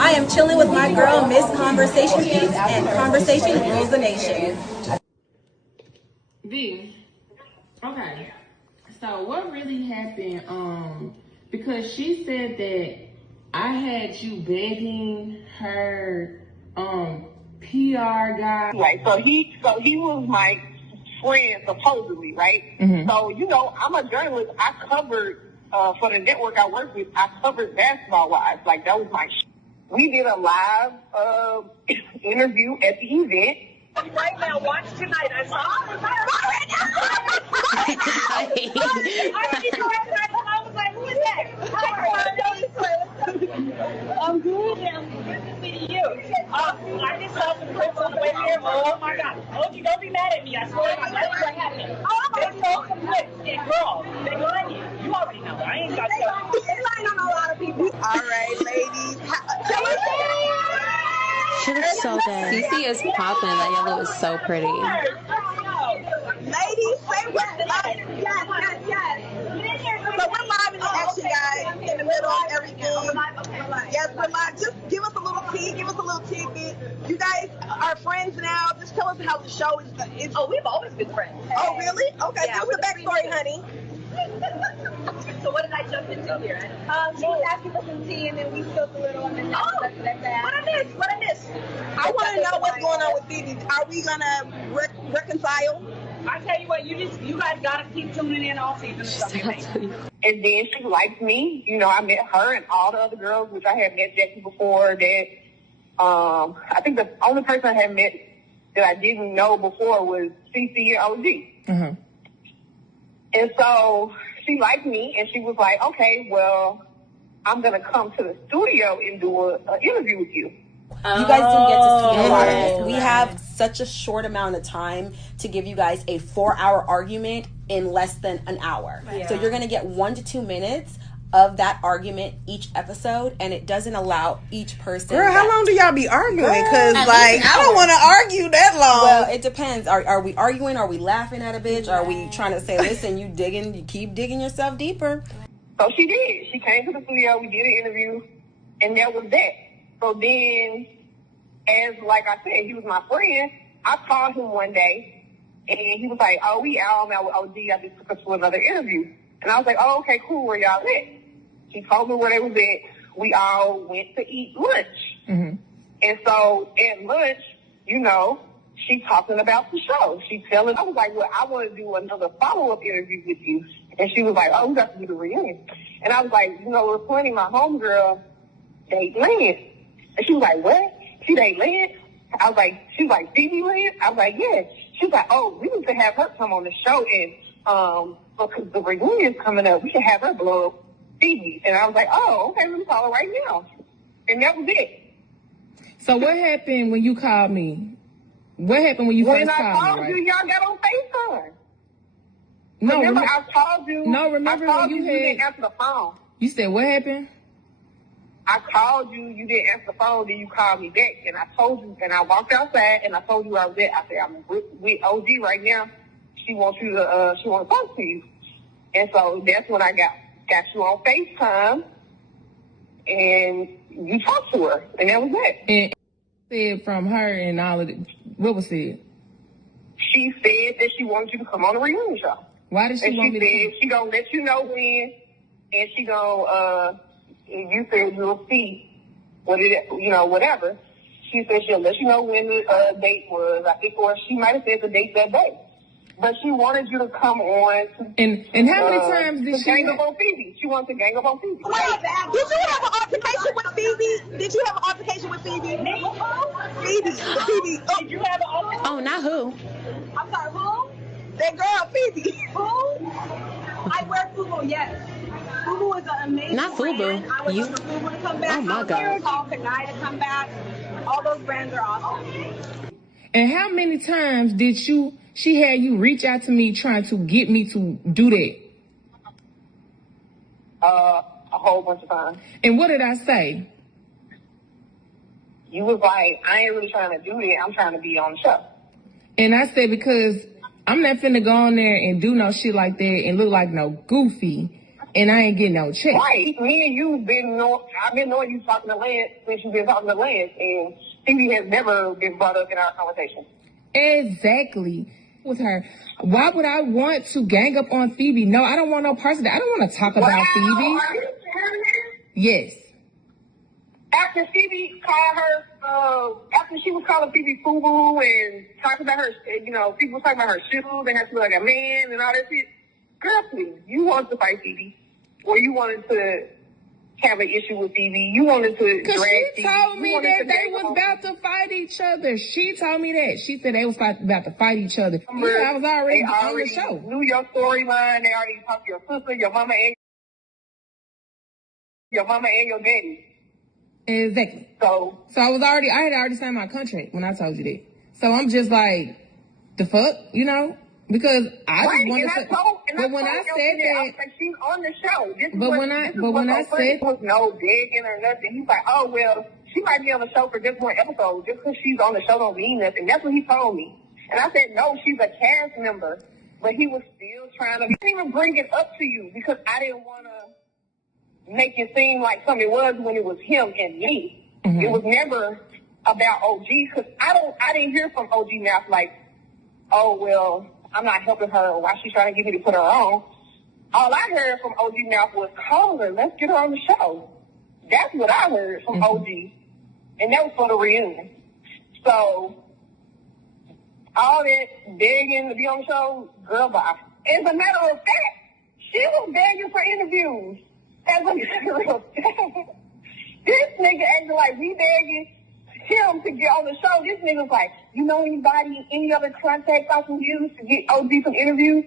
I am chilling with my girl, Miss Conversation Piece, and Conversation rules the nation. V, okay. So what really happened? Because she said that I had you begging her PR guy. Right. So he was my friend supposedly, right? Mm-hmm. So I'm a journalist. I covered for the network I work with. I covered Basketball Wives. Like that was my. We did a live interview at the event. Right now, watch tonight. I saw it. I was like, who is that? I'm good. Good to see you. I just saw some clips on the way here. Oh my God. OG, don't be mad at me. I swear to God, that's what happened. They saw some clips. And girl, they lying you. You already know. I ain't got to tell you. They lying on a lot of people. All right, ladies. She looks so good. Cece is popping. That yellow is so pretty. Ladies, say what's up. Yes. So we're live in the action, guys, in the middle of everything. Yes, we're live. Just give us a little tea, give us a little tidbit. You guys are friends now. Just tell us how the show is. Oh, we've always been friends. Oh, really? Okay, yeah, give us a backstory, honey. So what did I jump into here? She was asking for some tea, and then we spilled a little, and then that's that. What I missed? I want to know what's going on with Phoebe. Are we gonna reconcile? I tell you what, you guys gotta keep tuning in all season. And then she liked me. I met her and all the other girls, which I had met Jackie before. That I think the only person I had met that I didn't know before was CC and OG. Mm-hmm. And so she liked me, and she was like, okay, well, I'm going to come to the studio and do an interview with you. You guys didn't get to see a lot of this. We have such a short amount of time to give you guys a 4-hour argument in less than an hour. Yeah. So you're going to get 1 to 2 minutes of that argument each episode, and it doesn't allow each person. Girl, how long do y'all be arguing? Because I don't want to argue that long. Well, it depends. Are we arguing? Are we laughing at a bitch? Are we trying to say, listen, you keep digging yourself deeper? So she did. She came to the studio. We did an interview, and that was that. So then, like I said, he was my friend. I called him one day, and he was like, oh, we out now with OG. I just took us to another interview. And I was like, oh, okay, cool. Where y'all at? He told me where they was at. We all went to eat lunch. Mm-hmm. And so at lunch, she talking about the show. She telling, I was like, well, I want to do another follow-up interview with you. And she was like, oh, we got to do the reunion. And I was like, we're planning my homegirl date Lance. And she was like, what? She date Lance? She was like, Phoebe Lance? I was like, yeah. She was like, oh, we need to have her come on the show, and because the reunion's coming up, we should have her blow up Phoebe. And I was like, oh, okay, let me call her right now. And that was it. So what happened when you called me? What happened when you first called me? When I called you, y'all got on FaceTime. No, remember I called you. No, remember I called when you didn't answer the phone. You said what happened? I called you, you didn't answer the phone, then you called me back, and I told you, and I walked outside, and I told you I was there. I said, I'm with OG right now. She wants to talk to you. And so that's when I got you on FaceTime, and you talked to her, and that was it. And said from her and all of it, what was said? She said that she wanted you to come on the reunion show. Why did she want me to come? She said she gonna let you know when, and she gonna, you said you'll see whatever. She said she'll let you know when the date was, I think, or she might have said the date that day. But she wanted you to come on. And how many times did she gang up on Phoebe? She wanted to gang up on Phoebe. Did you have an altercation with Phoebe? Did you have an altercation with Phoebe? Me? Phoebe. Did you have an altercation? Oh, not who? I'm sorry, who? That girl, Phoebe. Who? I wear FUBU, yes. FUBU is an amazing Not FUBU. brand. I would love for FUBU to come back. Oh my God. I would call Kanai to come back. All those brands are awesome. And how many times did she had you reach out to me trying to get me to do that? A whole bunch of times. And what did I say? You was like, I ain't really trying to do that. I'm trying to be on the show. And I said, because I'm not finna go on there and do no shit like that and look like no goofy and I ain't getting no check. Right. Me and you I've been knowing you talking to Lance since you've been talking to Lance, and Phoebe has never been brought up in our conversation. Exactly. With her, why would I want to gang up on Phoebe? No, I don't want no person. I don't want to talk about Phoebe. Are you serious? Yes. After Phoebe called her, after she was calling Phoebe FUBU and talking about her, people were talking about her shoes and her to look like a man and all that shit. Girl, please, you wanted to fight Phoebe, or you wanted to have an issue with Phoebe. You wanted to drag Phoebe. She told me that they was about to fight each other. She told me that. She said they was about to fight each other. I was already on the show. Knew your storyline. They already talked to your sister, your mama, and your daddy. Exactly. So I had already signed my contract when I told you that. So I'm just like, the fuck, because I just wanted to. But when I said that, like, she's on the show. When I said there was no digging or nothing, he's like, oh well, she might be on the show for just one episode. Just because she's on the show don't mean nothing. That's what he told me, and I said no, she's a cast member. But he was still trying to. He didn't even bring it up to you because I didn't want to make it seem like something it was when it was him and me. Mm-hmm. It was never about OG because I didn't hear from OG mouth like, oh well, I'm not helping her, or why she's trying to get me to put her on. All I heard from OG mouth was, call her, let's get her on the show. That's what I heard from OG. And that was for the reunion. So, all that begging to be on the show, girl, bye. As a matter of fact, she was begging for interviews. As a matter of fact, this nigga acting like we begging him to get on the show. This nigga's like, you know anybody, any other contacts I can use to get OG some interviews?